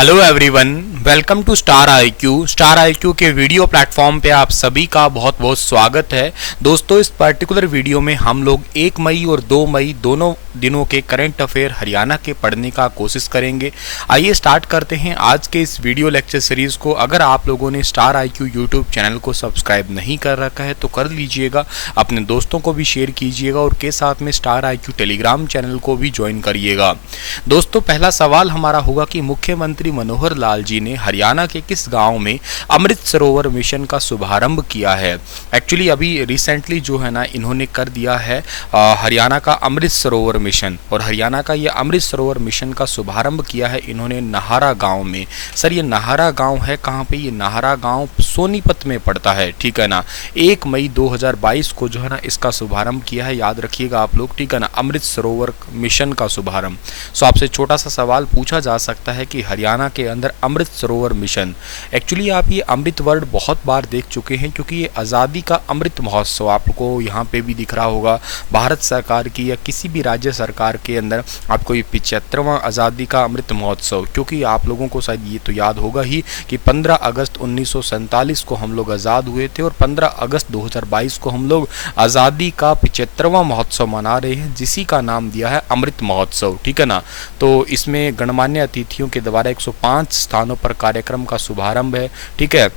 Hello everyone, welcome to star IQ. Star IQ के video platform पे आप सभी का बहुत बहुत स्वागत है। दोस्तों, इस पर्टिकुलर वीडियो में हम लोग 1 मई और 2 मई दोनों दिनों के करंट अफेयर हरियाणा के पढ़ने का कोशिश करेंगे। आइए स्टार्ट करते हैं आज के इस वीडियो लेक्चर सीरीज को। अगर आप लोगों ने स्टार आईक्यू यूट्यूब चैनल को सब्सक्राइब नहीं कर रखा है तो कर लीजिएगा, अपने दोस्तों को भी शेयर कीजिएगा और के साथ में स्टार आईक्यू टेलीग्राम चैनल को भी ज्वाइन करिएगा। दोस्तों, पहला सवाल हमारा होगा कि मुख्यमंत्री मनोहर लाल जी ने हरियाणा के किस गांव में अमृत सरोवर मिशन का शुभारंभ किया है। एक्चुअली अभी रिसेंटली जो है ना इन्होंने कर दिया है हरियाणा का अमृत सरोवर मिशन, और हरियाणा का ये अमृत सरोवर मिशन का शुभारंभ किया है इन्होंने नाहरा गांव में। सर, ये नाहरा गांव है कहाँ पे? ये नाहरा गांव सोनीपत में पड़ता है, ठीक है ना। 1 मई 2022 को जो है ना इसका शुभारंभ किया है, याद रखिएगा आप लोग, ठीक है ना। अमृत सरोवर मिशन का शुभारंभ। सो आपसे छोटा सा सवाल पूछा जा सकता है कि हरियाणा के अंदर अमृत सरोवर मिशन, एक्चुअली आप ये अमृत वर्ड बहुत बार देख चुके हैं क्योंकि ये आज़ादी का अमृत महोत्सव आपको यहाँ पे भी दिख रहा होगा। भारत सरकार की या किसी भी राज्य सरकार के अंदर आपको ये 75वां आज़ादी का अमृत महोत्सव, क्योंकि आप लोगों को शायद ये तो याद होगा ही कि 15 अगस्त 1947 को हम लोग आज़ाद हुए थे और 15 अगस्त 2022 को हम लोग आज़ादी का 75वां महोत्सव मना रहे हैं, जिसी का नाम दिया है अमृत महोत्सव, ठीक है ना। तो इसमें गणमान्य अतिथियों के द्वारा 105 स्थानों पर कार्यक्रम का शुभारंभ है, ठीक है।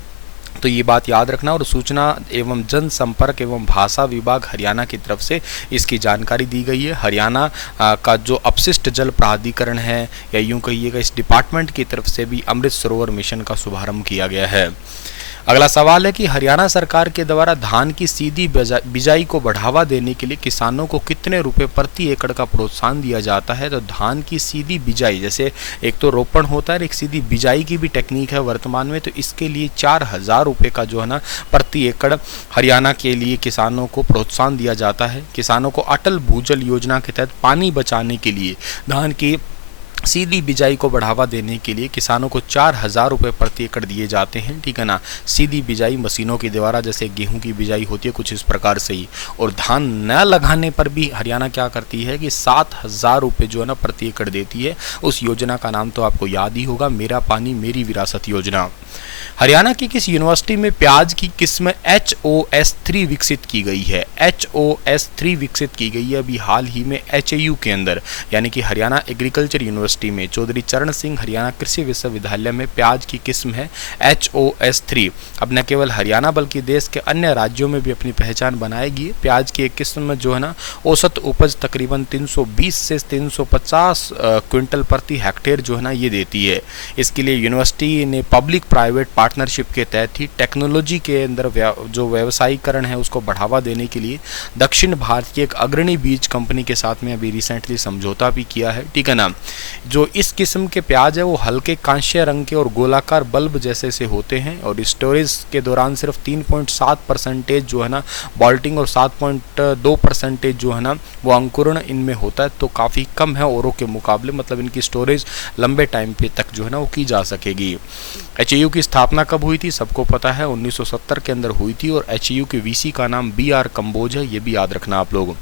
तो ये बात याद रखना। और सूचना एवं जनसंपर्क एवं भाषा विभाग हरियाणा की तरफ से इसकी जानकारी दी गई है। हरियाणा का जो अपशिष्ट जल प्राधिकरण है, या यूं कहिएगा इस डिपार्टमेंट की तरफ से भी अमृत सरोवर मिशन का शुभारंभ किया गया है। अगला सवाल है कि हरियाणा सरकार के द्वारा धान की सीधी बिजाई को बढ़ावा देने के लिए किसानों को कितने रुपए प्रति एकड़ का प्रोत्साहन दिया जाता है। तो धान की सीधी बिजाई, जैसे एक तो रोपण होता है, एक सीधी बिजाई की भी टेक्निक है वर्तमान में, तो इसके लिए 4000 रुपये का जो है ना प्रति एकड़ हरियाणा के लिए किसानों को प्रोत्साहन दिया जाता है। किसानों को अटल भूजल योजना के तहत पानी बचाने के लिए धान की सीधी बिजाई को बढ़ावा देने के लिए किसानों को 4000 रुपये प्रति एकड़ दिए जाते हैं, ठीक है ना। सीधी बिजाई मशीनों के द्वारा, जैसे गेहूं की बिजाई होती है कुछ इस प्रकार से ही। और धान न लगाने पर भी हरियाणा क्या करती है कि 7000 रुपये जो है ना प्रति एकड़ देती है। उस योजना का नाम तो आपको याद ही होगा, मेरा पानी मेरी विरासत योजना। हरियाणा की किस यूनिवर्सिटी में प्याज की किस्म HOS3 विकसित की गई है? HOS3 विकसित की गई है अभी हाल ही में HAU के अंदर, यानी कि हरियाणा एग्रीकल्चर यूनिवर्सिटी में चौधरी चरण सिंह हरियाणा कृषि विश्वविद्यालय में प्याज की किस्म है HOS3। अब न केवल हरियाणा बल्कि देश के अन्य राज्यों में भी अपनी पहचान बनाएगी। प्याज की एक किस्म जो है ना औसत उपज तकरीबन 320 से 350 क्विंटल प्रति हेक्टेयर जो है ना ये देती है। इसके लिए यूनिवर्सिटी ने पब्लिक प्राइवेट पार्टनरशिप के तहत ही टेक्नोलॉजी के अंदर जो व्यवसायीकरण है उसको बढ़ावा देने के लिए दक्षिण भारत की एक अग्रणी बीज कंपनी के साथ में अभी रिसेंटली समझौता भी किया है, ठीक है ना। जो इस किस्म के प्याज है वो हल्के कांस्य रंग के और गोलाकार बल्ब जैसे से होते हैं, और स्टोरेज के दौरान सिर्फ 3.7% जो है ना बॉल्टिंग और 7.2% जो है ना वो अंकुरण इनमें होता है, तो काफ़ी कम है औरों के मुकाबले, मतलब इनकी स्टोरेज लंबे टाइम पे तक जो है ना वो की जा सकेगी। HAU की स्थापना कब हुई थी? सबको पता है 1970 के अंदर हुई थी, और HAU के VC का नाम BR कंबोज है, ये भी याद रखना आप लोग।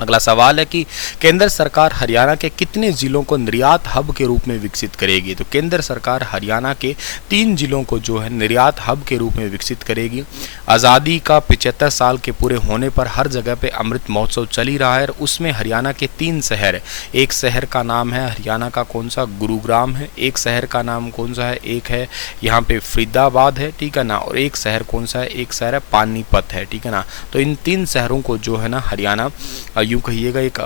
अगला सवाल है कि केंद्र सरकार हरियाणा के कितने जिलों को निर्यात हब के रूप में विकसित करेगी? तो केंद्र सरकार हरियाणा के 3 जिलों को जो है निर्यात हब के रूप में विकसित करेगी। आज़ादी का 75 साल के पूरे होने पर हर जगह पे अमृत महोत्सव चल ही रहा है, और उसमें हरियाणा के 3 शहर, एक शहर का नाम है हरियाणा का कौन सा, गुरुग्राम है, एक शहर का नाम कौन सा है, एक है यहाँ पे फरीदाबाद है, ठीक है ना, और एक शहर कौन सा है, एक शहर है पानीपत है, ठीक है ना। तो इन 3 शहरों को जो है ना हरियाणा यूँ कहिएगा एक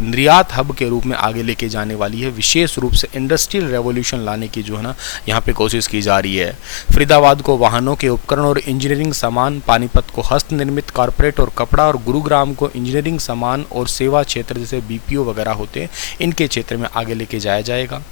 निर्यात हब के रूप में आगे लेके जाने वाली है। विशेष रूप से इंडस्ट्रियल रेवोल्यूशन लाने की जो है ना यहाँ पे कोशिश की जा रही है। फरीदाबाद को वाहनों के उपकरण और इंजीनियरिंग सामान, पानीपत को हस्त निर्मित कारपेट और कपड़ा, और गुरुग्राम को इंजीनियरिंग सामान और सेवा क्षेत्र जैसे BPO वगैरह होते हैं इनके क्षेत्र में आगे लेके जाया जाएगा।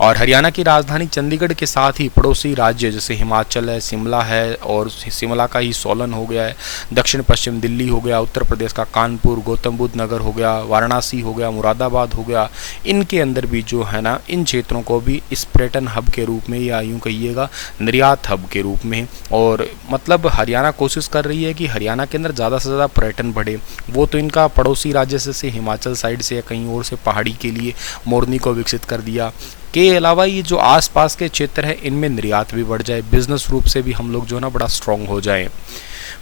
और हरियाणा की राजधानी चंडीगढ़ के साथ ही पड़ोसी राज्य जैसे हिमाचल है, शिमला है, और शिमला का ही सोलन हो गया है, दक्षिण पश्चिम दिल्ली हो गया, उत्तर प्रदेश का कानपुर, गौतम बुद्ध नगर हो गया, वाराणसी हो गया, मुरादाबाद हो गया, इनके अंदर भी जो है ना इन क्षेत्रों को भी इस पर्यटन हब के रूप में या यूँ कहिएगा निर्यात हब के रूप में, और मतलब हरियाणा कोशिश कर रही है कि हरियाणा के अंदर ज़्यादा से ज़्यादा पर्यटन बढ़े। वो तो इनका पड़ोसी राज्य से हिमाचल साइड से या कहीं और से पहाड़ी के लिए मोरनी को विकसित कर दिया, के अलावा ये जो आसपास के क्षेत्र है इनमें निर्यात भी बढ़ जाए, बिजनेस रूप से भी हम लोग जो है ना बड़ा स्ट्रांग हो जाए।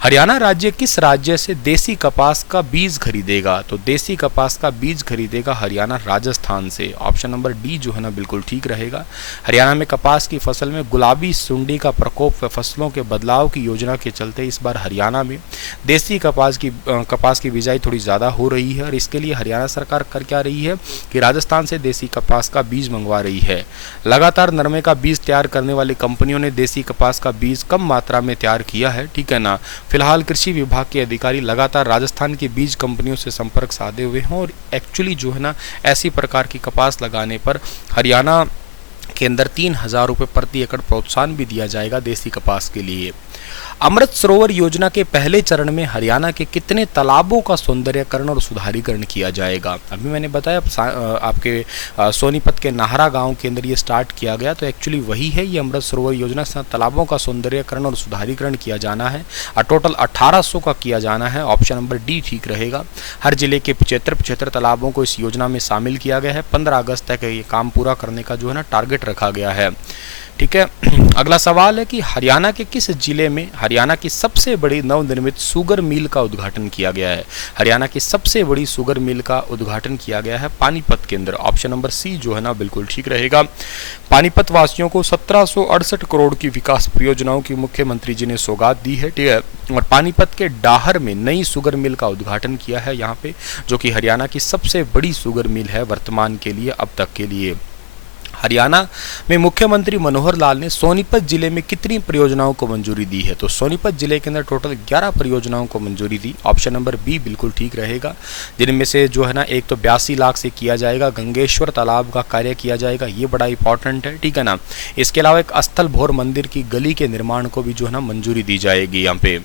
हरियाणा राज्य किस राज्य से देसी कपास का बीज खरीदेगा? तो देसी कपास का बीज खरीदेगा हरियाणा राजस्थान से। ऑप्शन नंबर डी जो है ना बिल्कुल ठीक रहेगा। हरियाणा में कपास की फसल में गुलाबी सुंडी का प्रकोप व फसलों के बदलाव की योजना के चलते इस बार हरियाणा में देसी कपास की बिजाई थोड़ी ज़्यादा हो रही है और इसके लिए हरियाणा सरकार कर क्या रही है कि राजस्थान से देसी कपास का बीज मंगवा रही है। लगातार नरमे का बीज तैयार करने वाली कंपनियों ने देसी कपास का बीज कम मात्रा में तैयार किया है, ठीक है ना। फिलहाल कृषि विभाग के अधिकारी लगातार राजस्थान की बीज कंपनियों से संपर्क साधे हुए हैं और एक्चुअली जो है ना ऐसी प्रकार की कपास लगाने पर हरियाणा के अंदर 3,000 रुपये प्रति एकड़ प्रोत्साहन भी दिया जाएगा देसी कपास के लिए। अमृत सरोवर योजना के पहले चरण में हरियाणा के कितने तालाबों का सौंदर्यकरण और सुधारीकरण किया जाएगा? अभी मैंने बताया आपके सोनीपत के नाहरा गांव के अंदर ये स्टार्ट किया गया, तो एक्चुअली वही है ये अमृत सरोवर योजना। तालाबों का सौंदर्यकरण और सुधारीकरण किया जाना है और टोटल 1800 का किया जाना है। ऑप्शन नंबर डी ठीक रहेगा। हर जिले के 75 तालाबों को इस योजना में शामिल किया गया है। 15 अगस्त तक ये काम पूरा करने का जो है ना टारगेट रखा गया है, ठीक है। अगला सवाल है कि हरियाणा के किस जिले में हरियाणा की सबसे बड़ी नवनिर्मित शुगर मिल का उद्घाटन किया गया है? हरियाणा की सबसे बड़ी शुगर मिल का उद्घाटन किया गया है पानीपत के अंदर। ऑप्शन नंबर सी जो है ना बिल्कुल ठीक रहेगा। पानीपत वासियों को 1768 करोड़ की विकास परियोजनाओं की मुख्यमंत्री जी ने सौगात दी है, ठीक है। और पानीपत के डाहर में नई शुगर मिल का उद्घाटन किया है यहाँ पे, जो कि हरियाणा की सबसे बड़ी शुगर मिल है वर्तमान के लिए, अब तक के लिए। हरियाणा में मुख्यमंत्री मनोहर लाल ने सोनीपत जिले में कितनी परियोजनाओं को मंजूरी दी है? तो सोनीपत जिले के अंदर टोटल 11 परियोजनाओं को मंजूरी दी। ऑप्शन नंबर बी बिल्कुल ठीक रहेगा, जिनमें से जो है ना एक तो 82 लाख से किया जाएगा, गंगेश्वर तालाब का कार्य किया जाएगा, ये बड़ा इंपॉर्टेंट है, ठीक है ना। इसके अलावा एक स्थल भोर मंदिर की गली के निर्माण को भी जो है ना मंजूरी दी जाएगी यहाँ पे।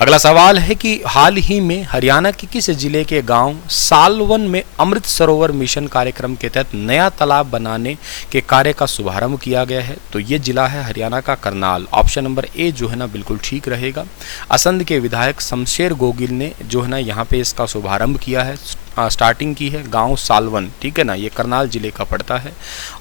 अगला सवाल है कि हाल ही में हरियाणा के किस जिले के गांव सालवन में अमृत सरोवर मिशन कार्यक्रम के तहत नया तालाब बनाने के कार्य का शुभारंभ किया गया है? तो ये जिला है हरियाणा का करनाल। ऑप्शन नंबर ए जो है ना बिल्कुल ठीक रहेगा। असंध के विधायक शमशेर गोगिल ने जो है ना यहाँ पे इसका शुभारंभ किया है, स्टार्टिंग की है गांव सालवन, ठीक है ना। ये करनाल जिले का पड़ता है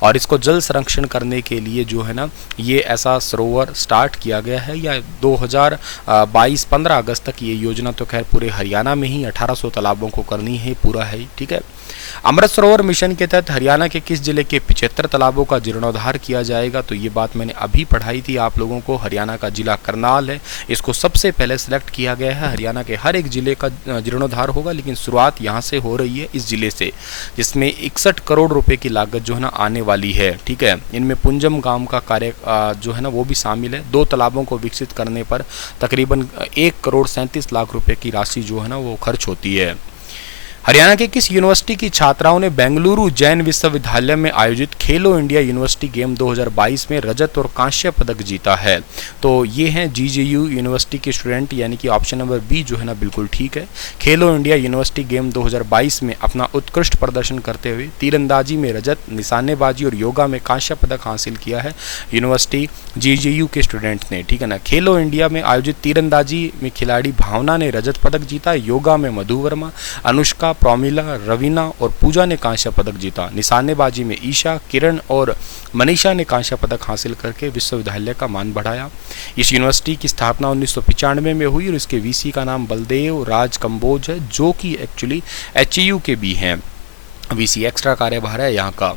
और इसको जल संरक्षण करने के लिए जो है ना ये ऐसा सरोवर स्टार्ट किया गया है। या 2022 15 अगस्त तक ये योजना तो खैर पूरे हरियाणा में ही 1800 तालाबों को करनी है, पूरा है, ठीक है। अमृत सरोवर मिशन के तहत हरियाणा के किस जिले के 75 तालाबों का जीर्णोद्धार किया जाएगा? तो ये बात मैंने अभी पढ़ाई थी आप लोगों को। हरियाणा का जिला करनाल है, इसको सबसे पहले सिलेक्ट किया गया है। हरियाणा के हर एक जिले का जीर्णोद्धार होगा, लेकिन शुरुआत यहाँ से हो रही है, इस जिले से, जिसमें 61 करोड़ रुपए की लागत जो है ना आने वाली है, ठीक है। इनमें पुंजम गांव का कार्य जो है ना वो भी शामिल है। 2 तालाबों को विकसित करने पर तकरीबन 1 करोड़ 37 लाख रुपए की राशि जो है ना वो खर्च होती है। हरियाणा के किस यूनिवर्सिटी की छात्राओं ने बेंगलुरु जैन विश्वविद्यालय में आयोजित खेलो इंडिया यूनिवर्सिटी गेम 2022 में रजत और कांस्य पदक जीता है? तो ये हैं जीजेयू यूनिवर्सिटी के स्टूडेंट, यानी कि ऑप्शन नंबर बी जो है ना बिल्कुल ठीक है। खेलो इंडिया यूनिवर्सिटी गेम 2022 में अपना उत्कृष्ट प्रदर्शन करते हुए तीरंदाजी में रजत, निशानेबाजी और योगा में कांस्य पदक हासिल किया है यूनिवर्सिटी जीजेयू के स्टूडेंट ने, ठीक है ना। खेलो इंडिया में आयोजित तीरंदाजी में खिलाड़ी भावना ने रजत पदक जीता, योगा में मधु वर्मा, अनुष्का, प्रोमिला, रवीना और पूजा ने कांस्य पदक जीता। निशानेबाजी में ईशा, किरण और मनीषा ने कांस्य पदक हासिल करके विश्वविद्यालय का मान बढ़ाया। इस यूनिवर्सिटी की स्थापना 1995 में हुई और इसके वीसी का नाम बलदेव राज कंबोज है, जो कि एक्चुअली एचयू के भी हैं। वीसी एक्स्ट्रा कार्यभार है यहाँ का।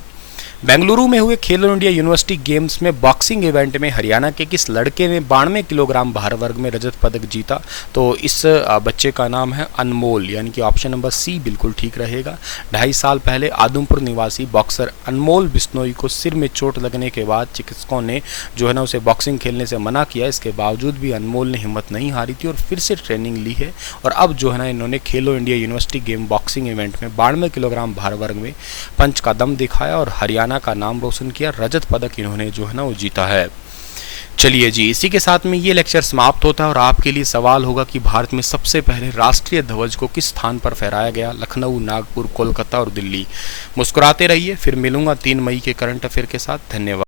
बेंगलुरु में हुए खेलो इंडिया यूनिवर्सिटी गेम्स में बॉक्सिंग इवेंट में हरियाणा के किस लड़के ने 92 किलोग्राम भार वर्ग में रजत पदक जीता? तो इस बच्चे का नाम है अनमोल, यानी कि ऑप्शन नंबर सी बिल्कुल ठीक रहेगा। 2.5 साल पहले आदमपुर निवासी बॉक्सर अनमोल बिश्नोई को सिर में चोट लगने के बाद चिकित्सकों ने जो है ना उसे बॉक्सिंग खेलने से मना किया। इसके बावजूद भी अनमोल ने हिम्मत नहीं हारी थी और फिर से ट्रेनिंग ली है और अब जो है ना इन्होंने खेलो India university game boxing event में 92 किलोग्राम भार वर्ग में पंच का दम दिखाया और हरियाणा का नाम रोशन किया। रजत पदक इन्होंने जो है ना वो जीता है। चलिए जी, इसी के साथ में ये लेक्चर समाप्त होता है और आपके लिए सवाल होगा कि भारत में सबसे पहले राष्ट्रीय ध्वज को किस स्थान पर फहराया गया? लखनऊ, नागपुर, कोलकाता और दिल्ली। मुस्कुराते रहिए, फिर मिलूंगा 3 मई के करंट अफेयर के साथ। धन्यवाद।